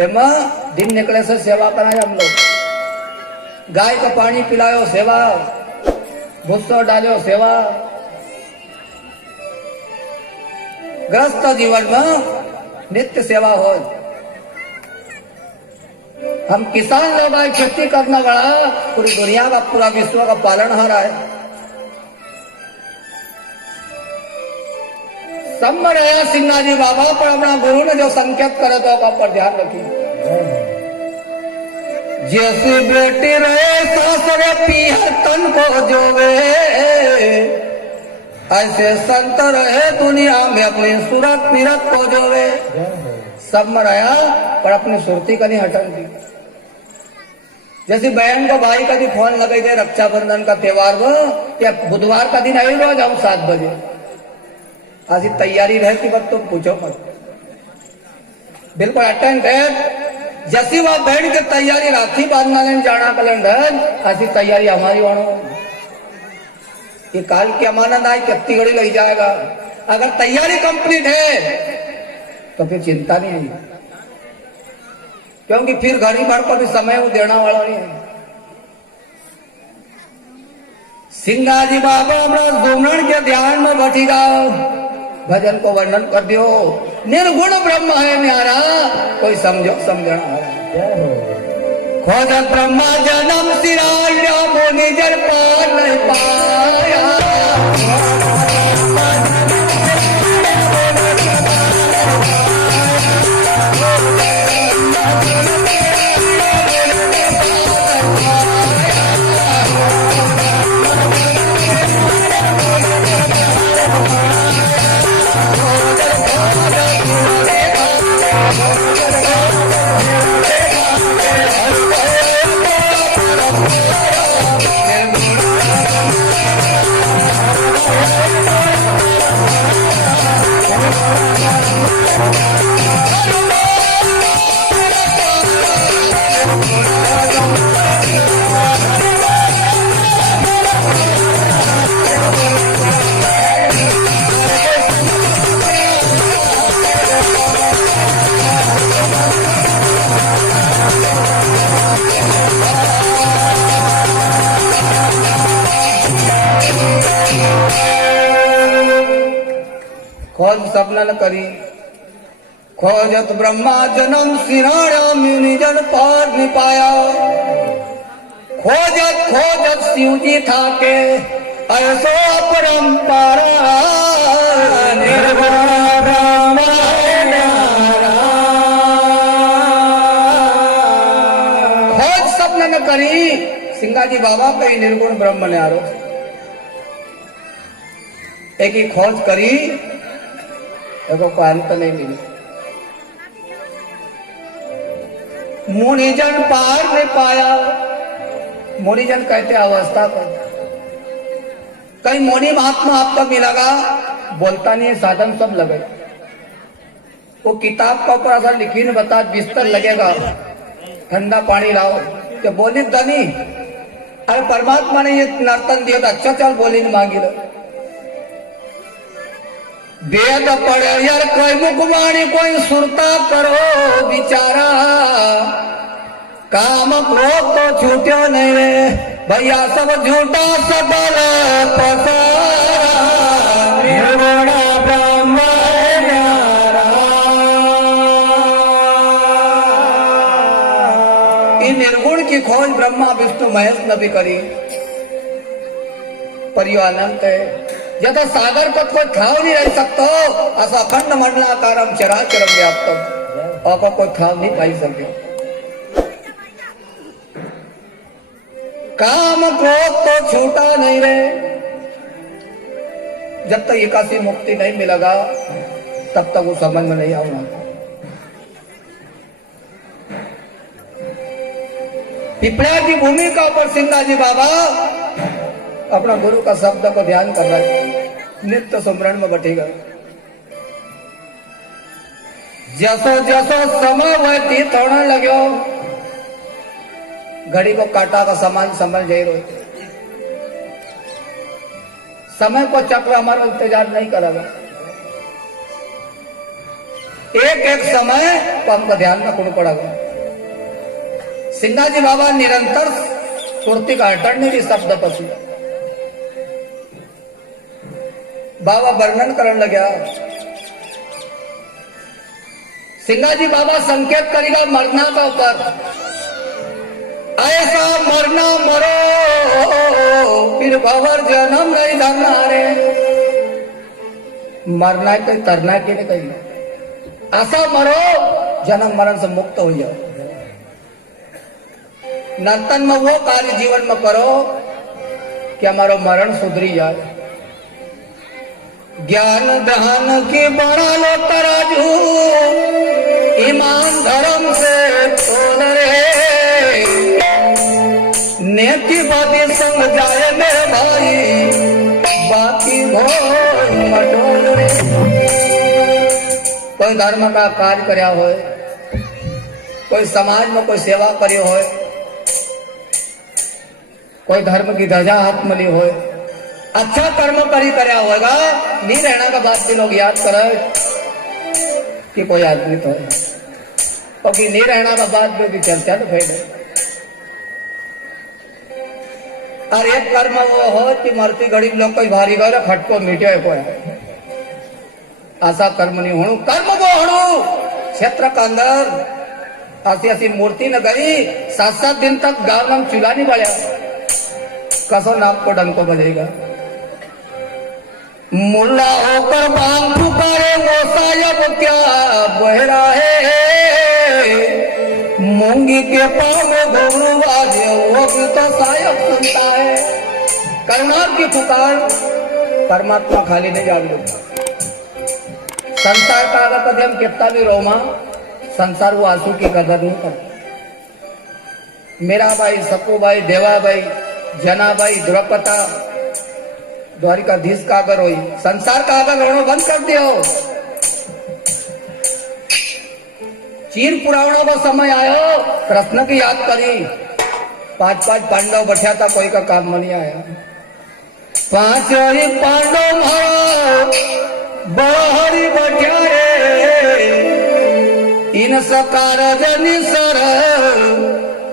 एमा दिन निकले से सेवा कराए हम लोग। गाय का पानी पिलायो सेवा, भूसो डालो सेवा। ग्रस्त जीवन में नित्य सेवा हो। हम किसान लोग आए, खेती करना बड़ा, पूरी दुनिया का पूरा विश्व का पालनहार है। सम्मर है सिन्हा जी बाबा पर अपना गुरु ने जो संकेत करे तो का पर ध्यान रखिए। जैसे बेटी रहे सासरे पीहर तन को जोवे, ऐसे संत रहे दुनिया में अपनी सूरत नीरत को जोवे। सब मराया पर अपनी सुरती का नहीं हटन दी। जैसे बहन को भाई का भी फोन लगे थे रक्षाबंधन का त्योहार वो, या बुधवार का दिन आई रोज हम 7 बजे आज तैयारी रहती बस तुम पूछो मत, बिल्कुल अटेंड है। जैसी वह बहन की तैयारी राखी बांधना लेने जाना कैलेंडर, ऐसी तैयारी हमारी वाणो। ये काल की अमानत आई कितनी घड़ी लग जाएगा। अगर तैयारी कंप्लीट है तो फिर चिंता नहीं है, क्योंकि फिर घड़ी भर को भी समय वो देना वाला नहीं है। सिंगा जी बाबा अपना जुमरण के ध्यान में बैठी जाओ, भजन को वर्णन कर दियो। निर्गुण ब्रह्म है न्यारा, कोई समझो समझना खोज ब्रह्मा जन्म सिराया, मोनि जन पार नहीं पाया। खोज सपना न करी, खोजत ब्रह्मा जन्म सिराया, मुनि जन पार नहीं पाया। खोजत खोजत शिव जी था के ऐसो परंपरा, निर्गुण ब्रह्म न्यारा। खोज सपना न करी, सिंगा जी बाबा कई निर्गुण ब्रह्म न्यारो। एक ही खोज करी, देखो कोई अंत नहीं मिली। मुनिजन पार नहीं पाया। मुनिजन कहते अवस्था पर, कहीं मुनि महात्मा आपका मिलेगा, बोलता नहीं है, साधन सब लगे। वो किताब का ऊपर असर लिखी ने बता, बिस्तर लगेगा, ठंडा पानी लाओ, तो बोली दनी। अरे परमात्मा ने ये नर्तन दिया था, अच्छा चल बोली ने मांगी लो। वेद पढ़े यार कोई मुखवाणी, कोई सुरता करो विचारा। काम क्रोध तो छूट्यो नहीं रे भैया, सब झूठा सकल पसारा। निर्गुण ब्रह्म न्यारा। इन निर्गुण की खोज ब्रह्मा विष्णु महेश ने भी करी, पर यो अनंत है। जैसा सागर को कोई ठाव नहीं रह सकता, ऐसा अखंड मंडलाकारम चराचरम व्याप्तम, आपको कोई ठाव नहीं पाई सके। काम क्रोध तो छूटा नहीं रहे। जब तक एकासी मुक्ति नहीं मिलेगा तब तक वो समझ में नहीं आऊंगा। पिपला की भूमिका पर सिंगा जी बाबा अपना गुरु का शब्द को ध्यान कर रहा है, नित्य सुमरण में बैठेगा। जैसो जैसो समय व्यतीत होने लगे, घड़ी को काटा का समान समझ जाए रो। समय को चक्र हमारा इंतजार नहीं करेगा। एक एक समय तो हमको ध्यान रखना पड़ेगा। सिंगाजी बाबा निरंतर सुरती का अटड़ने की शब्द पसी बाबा वर्णन करने लग्या। सिंगाजी बाबा संकेत करेगा मरना का ऊपर, ऐसा मरना मरो फिर भवर जन्म नहीं धरना रे। मरना है कहीं तरना है कि नहीं कहीं, ऐसा मरो जन्म मरण से मुक्त हो जाओ। नर्तन में वो कार्य जीवन में करो कि हमारा मरण सुधरी जाए। ज्ञान ध्यान की बड़ा लो तराजू, ईमान धर्म से तोल रे। नेति बाती संग जाए मेरे भाई, बाकी भोग मटोल रे। कोई धर्म का कार्य करया हो, कोई समाज में कोई सेवा करी हो, कोई धर्म की ध्वजा हाथ मिली हो, अच्छा कर्म करी करया होगा, नहीं रहना का बात भी लोग याद करे कि कोई आदमी तो है, क्योंकि नहीं रहना का बात भी चर्चा तो फैले। और एक कर्म वो हो कि मरती गरीब लोग कोई भारी गए खटको मीटे को ऐसा कर्म नहीं होणु। कर्म वो होणु क्षेत्र के अंदर ऐसी ऐसी मूर्ति न गई 7-7 दिन तक गाँव में चूल्हा नहीं बढ़िया, कसो नाक को डंको बजेगा। मुल्ला होकर बांग पुकारे वो सायब क्या बहरा है, मूंगी के पाँव में घुंघरू बाजे वो भी तो सायब सुनता है। कर्मार की पुकार परमात्मा खाली नहीं जान देता। संसार का अगर कभी हम कितना भी रोमा, संसार वो आंसू की कदर नहीं करता। मेरा भाई, सपू भाई, देवा भाई, जना भाई, द्रौपदा, द्वारिकाधीश का अगर होई, संसार का अगर रोना बंद कर दियो। चीर पुराणों का समय आयो, कृष्ण की याद करी, 5-5 पांडव बैठा था, कोई का काम में नहीं आया। 5 ही पांडव बहरी बैठा रे, इन सकार जनी सर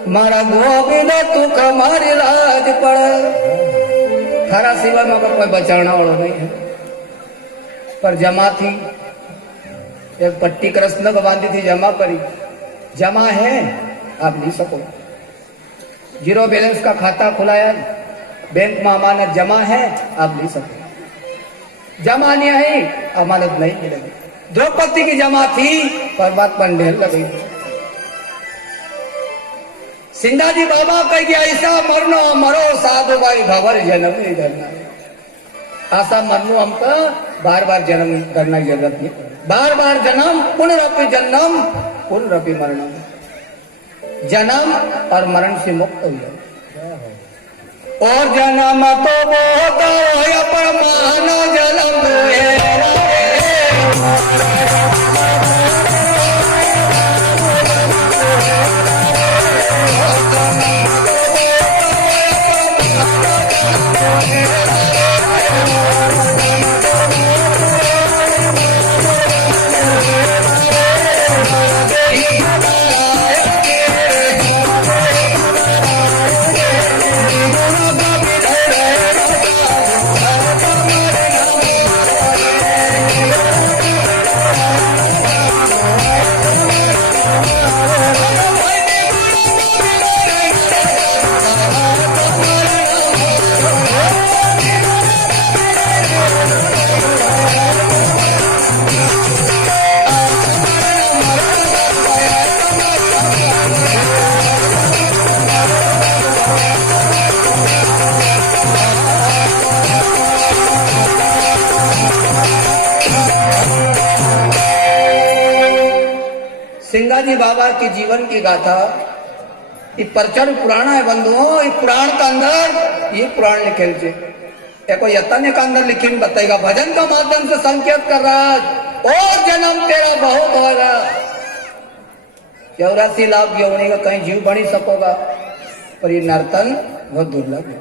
मारा गोविंद तू कमारी लाज पड़। थारा सिवा में कोई बचाना वाला नहीं है। पर जमा थी, एक पट्टी कृष्ण को बांधी थी, जमा करी, जमा है आप नहीं सको। 0 बैलेंस का खाता खुलाया, बैंक में अमानत जमा है आप नहीं सको। जमा नहीं है अमानत नहीं मिलेगी। द्रौपदी की जमा थी, परमात्मा ढेर लगी। सिंगाजी बाबा कह गया ऐसा मरनो मरो साधु भाई भवर जन्म नहीं धरना। ऐसा मरनो हमको बार बार जन्म करना की जरूरत नहीं। बार बार जन्म पुनरपि जन्म पुनरपि मरणम, जन्म और मरण से मुक्त हो जाए। और जन्म तो बहुत पर मानो जन्म सिंगाजी बाबा के जीवन की गाथा ये प्रचंड पुराना है बंधुओं। ये पुराण का अंदर ये पुराण लिखे एको यतन का अंदर लिखी बताएगा। भजन का माध्यम से संकेत कर रहा है और जन्म तेरा बहुत होगा। 84 लाख यौवनी का कहीं जीव बनी सकोगा, पर ये नर्तन बहुत दुर्लभ है।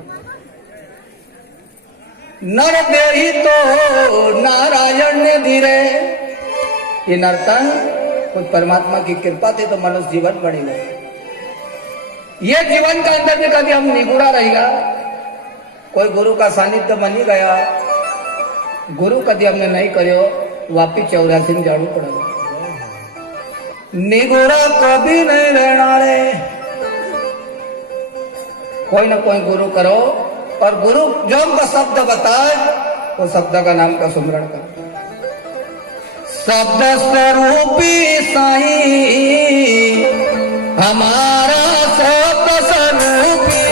नर देही तो नारायण ने धीरे ये नर्तन कुछ परमात्मा की कृपा थी तो मनुष्य जीवन बढ़ेगा। ये जीवन का अंदर भी कभी हम निगुड़ा रहेगा, कोई गुरु का सानिध्य बनी गया, गुरु कभी हमने नहीं करो, वापिस 84 में जाड़ू पड़ेगा। निगुड़ा कभी नहीं रहना रे, कोई ना कोई गुरु करो, और गुरु जो हमको शब्द बताए वो शब्द का नाम का सुमरण करो। शब्द स्वरूपी साईं हमारा शब्द स्वरूपी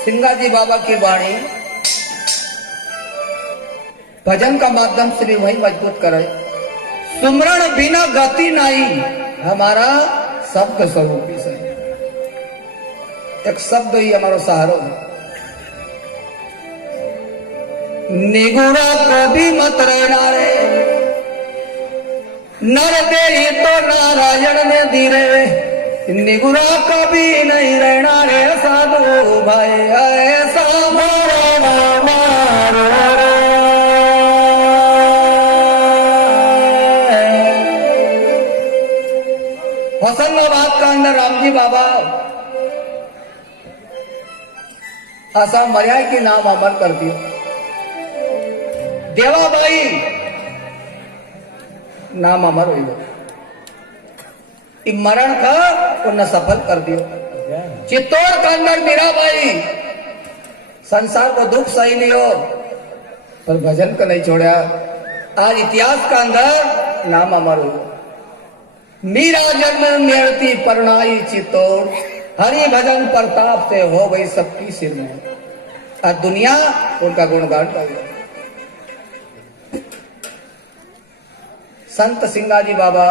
सिंगाजी बाबा की वाणी भजन का माध्यम से भी वही मजबूत करे, सुमरण बिना गति नहीं, हमारा शब्द स्वरूपी से एक शब्द ही हमारो सहारो है। निगुड़ा कभी मत रहना रे, नर दे तो नारायण ने धीरे, निगुड़ा कभी नहीं रहना रे साधु भाई, ऐसा होशंगाबाद का अंदर रामजी बाबा असा मर्याय के नाम अमर कर दियो। देवाबाई नाम अमर हो गयो, मरण का उन्हें सफल कर दियो। चित्तौड़ का अंदर मीराबाई संसार को दुख सही लियो पर भजन को नहीं छोड़ा, आज इतिहास का अंदर नाम अमर हो गया। मीरा जन्म मेरती परनाई चित्तौड़, हरि भजन प्रताप से हो गई सबकी सिर में, और दुनिया उनका गुणगान कर गई। संत सिंगाजी बाबा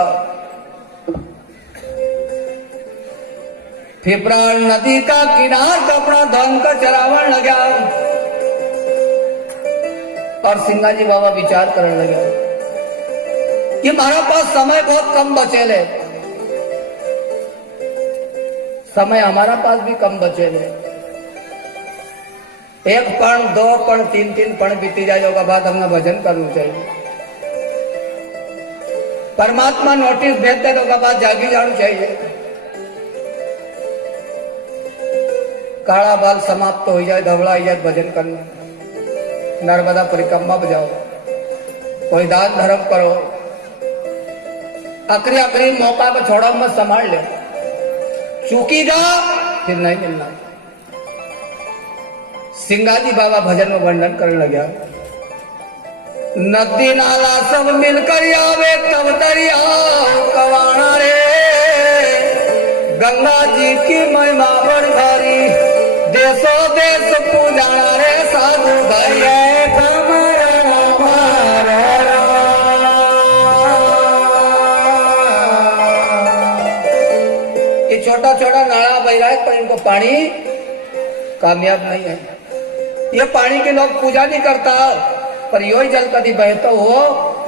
फिपराल नदी का किनार तो अपना धन का चरावण लगा, और सिंगाजी बाबा विचार करने लगे कि हमारा पास समय बहुत कम बचे ले, समय हमारा पास भी कम बचे ले। एक पण, दो पण, तीन पण बीती जाए, उसके बाद हमने भजन करना चाहिए। परमात्मा नोटिस भेजते तो उसके बाद जागी जाना चाहिए। काला बाल समाप्त हो जाए, धवला हो जाए, भजन करना, नर्मदा परिक्रमा बजाओ, कोई दान धर्म करो, आखिरी मौका को छोड़ो मत, संभाल ले, चूकीगा फिर नहीं मिलना। सिंगाजी बाबा भजन में वर्णन करने लगा, नदी नाला सब मिलकर आवे तब दरिया कवाना रे, गंगा जी की महिमा बड़ भारी, देशो देश पूजाना रे साधु भाई, छोटा छोटा नाला बह रहा है पर इनको पानी कामयाब नहीं है। ये पानी के लोग पूजा नहीं करता, पर यो ही जल कभी बहता हो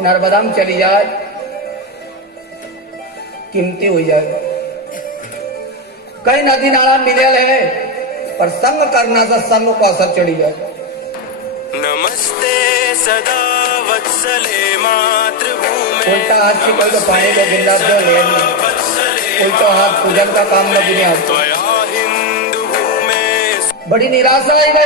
नर्मदा में चली जाए, कीमती हो जाए। कई नदी नाला मिले है पर संग करना से संग को असर चढ़ी जाए। नमस्ते सदा वत्सले मातृभूमि, उल्टा हाथ से कोई तो पानी को गिंदा दो ले, कोई तो हाथ पूजन का काम में दुनिया। बड़ी निराशा है।